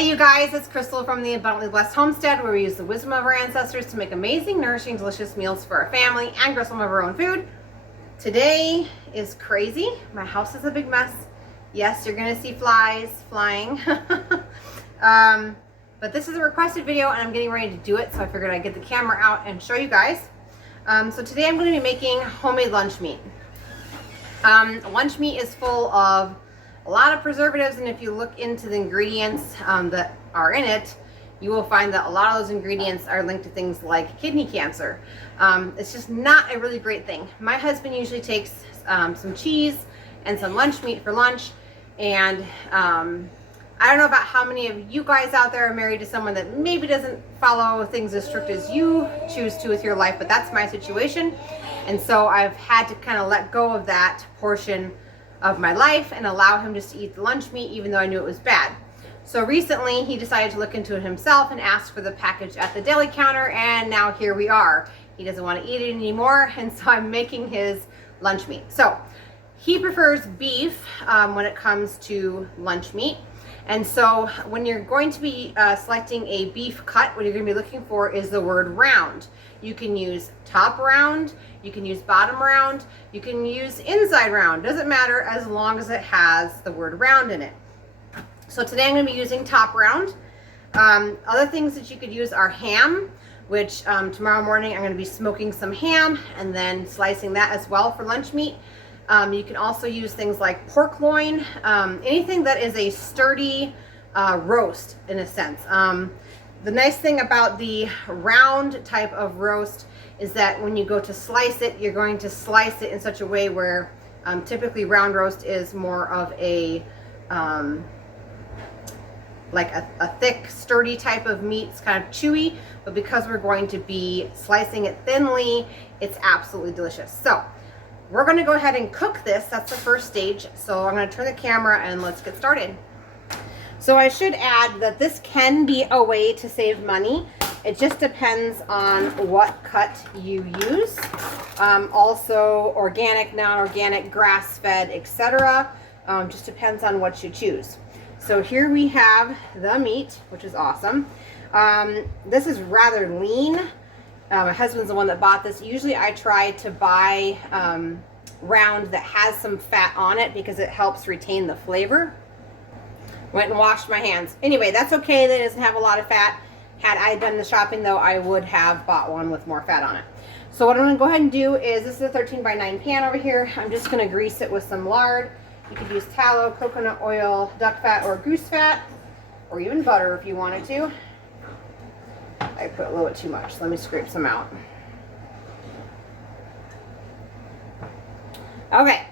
Hey you guys, it's Crystal from the Abundantly Blessed Homestead, where we use the wisdom of our ancestors to make amazing, nourishing, delicious meals for our family and grow some of our own food. Today is crazy. My house is a big mess. Yes, you're gonna see flies flying. But this is a requested video and I'm getting ready to do it, so I figured I'd get the camera out and show you guys. So today I'm going to be making homemade lunch meat. Lunch meat is full of a lot of preservatives, and if you look into the ingredients that are in it, you will find that a lot of those ingredients are linked to things like kidney cancer. It's just not a really great thing. My husband usually takes some cheese and some lunch meat for lunch, and I don't know about how many of you guys out there are married to someone that maybe doesn't follow things as strict as you choose to with your life, but that's my situation. And so I've had to kind of let go of that portion of my life and allow him just to eat the lunch meat, even though I knew it was bad. So recently he decided to look into it himself and asked for the package at the deli counter, and now here we are. He doesn't want to eat it anymore, and so I'm making his lunch meat. So he prefers beef when it comes to lunch meat. And so when you're going to be selecting a beef cut, what you're going to be looking for is the word round. You can use top round, you can use bottom round, you can use inside round. Doesn't matter as long as it has the word round in it. So today I'm going to be using top round. Other things that you could use are ham, which tomorrow morning I'm going to be smoking some ham and then slicing that as well for lunch meat. You can also use things like pork loin, anything that is a sturdy roast in a sense. The nice thing about the round type of roast is that when you go to slice it, you're going to slice it in such a way where typically round roast is more of a like a thick, sturdy type of meat. It's kind of chewy, but because we're going to be slicing it thinly, it's absolutely delicious. So we're going to go ahead and cook this. That's the first stage. So I'm going to turn the camera and let's get started. So I should add that this can be a way to save money. It just depends on what cut you use. Also organic, non-organic, grass-fed, etc. Just depends on what you choose. So here we have the meat, which is awesome. This is rather lean. My husband's the one that bought this. Usually I try to buy round that has some fat on it because it helps retain the flavor. Went and washed my hands. Anyway, that's okay that it doesn't have a lot of fat. Had I done the shopping though, I would have bought one with more fat on it. So what I'm going to go ahead and do is, this is a 13x9 pan over here. I'm just going to grease it with some lard. You could use tallow, coconut oil, duck fat, or goose fat, or even butter if you wanted to. I put a little bit too much, so let me scrape some out. Okay,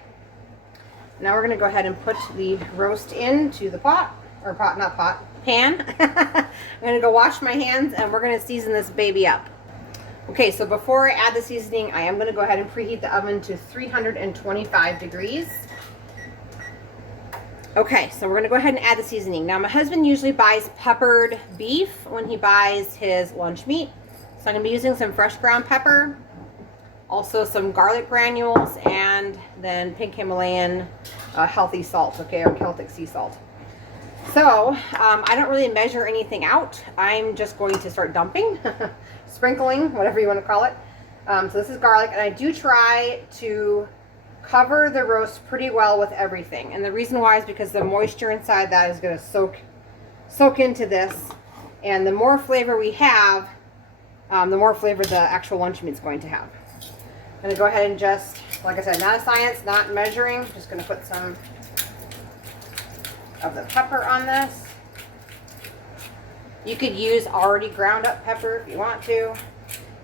now we're going to go ahead and put the roast into the pot, or pot, not pot, pan. I'm going to go wash my hands and we're going to season this baby up. Okay, so before I add the seasoning, I am going to go ahead and preheat the oven to 325 degrees. Okay, so we're going to go ahead and add the seasoning. Now my husband usually buys peppered beef when he buys his lunch meat. So I'm going to be using some fresh ground pepper, also some garlic granules, and then pink Himalayan healthy salt, okay, or Celtic sea salt. So I don't really measure anything out. I'm just going to start dumping, sprinkling, whatever you want to call it. So this is garlic, and I do try to cover the roast pretty well with everything. And the reason why is because the moisture inside that is going to soak into this. And the more flavor we have, the more flavor the actual lunch meat is going to have. I'm going to go ahead and just, like I said, not a science, not measuring. Just going to put some of the pepper on this. You could use already ground up pepper if you want to.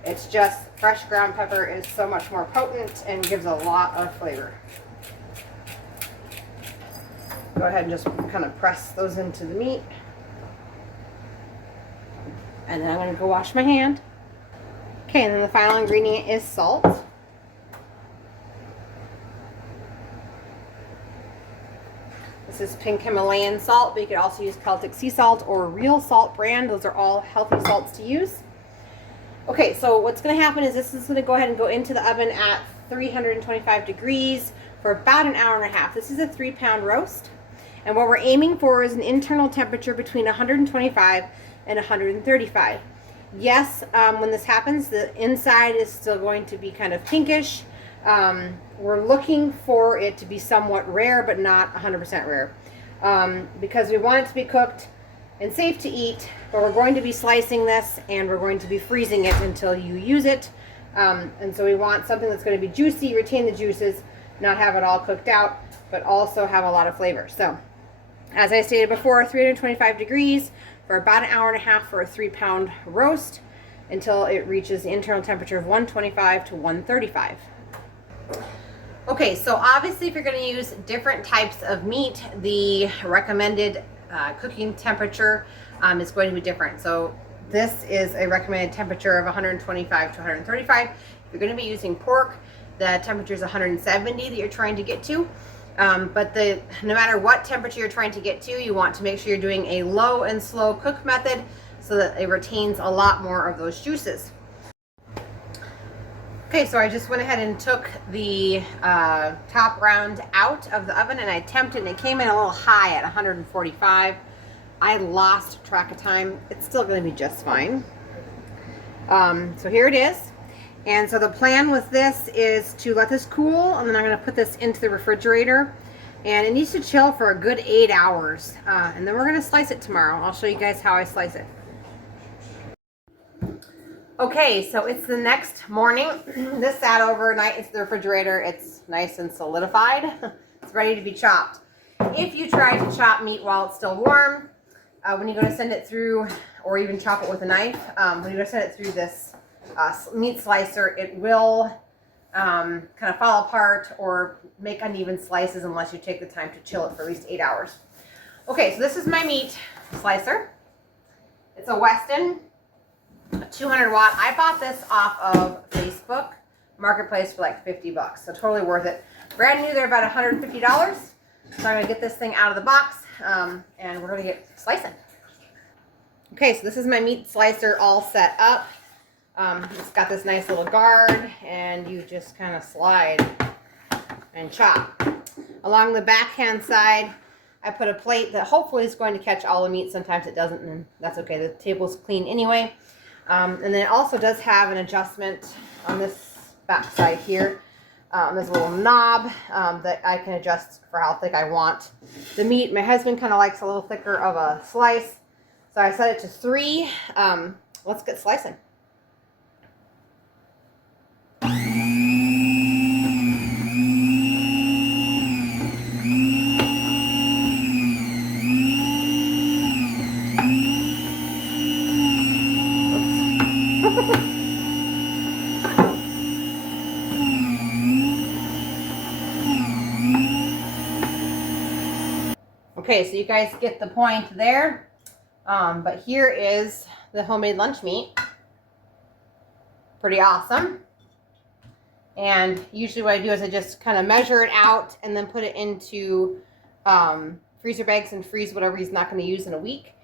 It's just fresh ground pepper is so much more potent and gives a lot of flavor. Go ahead and just kind of press those into the meat. And then I'm going to go wash my hand. Okay, and then the final ingredient is salt. This is pink Himalayan salt, but you could also use Celtic sea salt or real salt brand. Those are all healthy salts to use. Okay, so what's going to happen is this is going to go ahead and go into the oven at 325 degrees for about an hour and a half. This is a 3-pound roast. And what we're aiming for is an internal temperature between 125 and 135. Yes, when this happens, the inside is still going to be kind of pinkish. We're looking for it to be somewhat rare, but not 100% rare, because we want it to be cooked and safe to eat, but we're going to be slicing this and we're going to be freezing it until you use it. And so we want something that's going to be juicy, retain the juices, not have it all cooked out, but also have a lot of flavor. So, as I stated before, 325 degrees for about an hour and a half for a 3-pound roast until it reaches the internal temperature of 125 to 135. Okay, so obviously if you're going to use different types of meat, the recommended cooking temperature is going to be different. So this is a recommended temperature of 125 to 135. If you're going to be using pork, the temperature is 170 that you're trying to get to. But no matter what temperature you're trying to get to, you want to make sure you're doing a low and slow cook method so that it retains a lot more of those juices. Okay, so I just went ahead and took the top round out of the oven and I temped it, and it came in a little high at 145. I lost track of time. It's still going to be just fine. So here it is. And so the plan with this is to let this cool, and then I'm going to put this into the refrigerator, and it needs to chill for a good 8 hours, and then we're going to slice it tomorrow. I'll show you guys how I slice it. Okay, so it's the next morning. This sat overnight into the refrigerator. It's nice and solidified. It's ready to be chopped. If you try to chop meat while it's still warm, when you go to send it through, or even chop it with a knife, when you go to send it through this meat slicer, it will kind of fall apart or make uneven slices unless you take the time to chill it for at least 8 hours. Okay, so this is my meat slicer. It's a Weston, a 200 watt. I bought this off of Facebook Marketplace for like 50 bucks, so totally worth it. Brand new, they're about $150. So I'm gonna get this thing out of the box, and we're gonna get slicing. Okay, so this is my meat slicer all set up. It's got this nice little guard, and you just kind of slide and chop. Along the backhand side, I put a plate that hopefully is going to catch all the meat. Sometimes it doesn't, and that's okay. The table's clean anyway. And then it also does have an adjustment on this back side here. There's a little knob that I can adjust for how thick I want the meat. My husband kind of likes a little thicker of a slice, so I set it to 3. Let's get slicing. Okay, so you guys get the point there. But here is the homemade lunch meat. Pretty awesome. And usually what I do is I just kind of measure it out and then put it into freezer bags and freeze whatever he's not going to use in a week.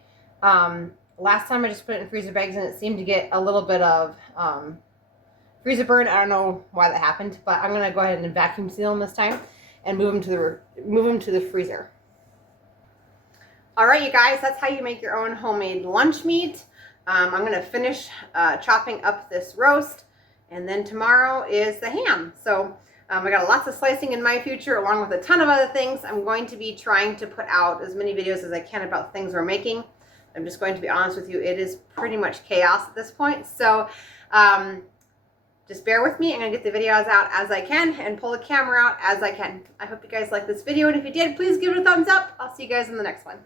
Last time I just put it in freezer bags and it seemed to get a little bit of freezer burn. I don't know why that happened, but I'm going to go ahead and vacuum seal them this time and move them to the freezer. All right, you guys, that's how you make your own homemade lunch meat. I'm going to finish chopping up this roast, and then tomorrow is the ham. So I got lots of slicing in my future, along with a ton of other things. I'm going to be trying to put out as many videos as I can about things we're making. I'm just going to be honest with you, it is pretty much chaos at this point. So just bear with me. I'm going to get the videos out as I can and pull the camera out as I can. I hope you guys like this video, and if you did, please give it a thumbs up. I'll see you guys in the next one.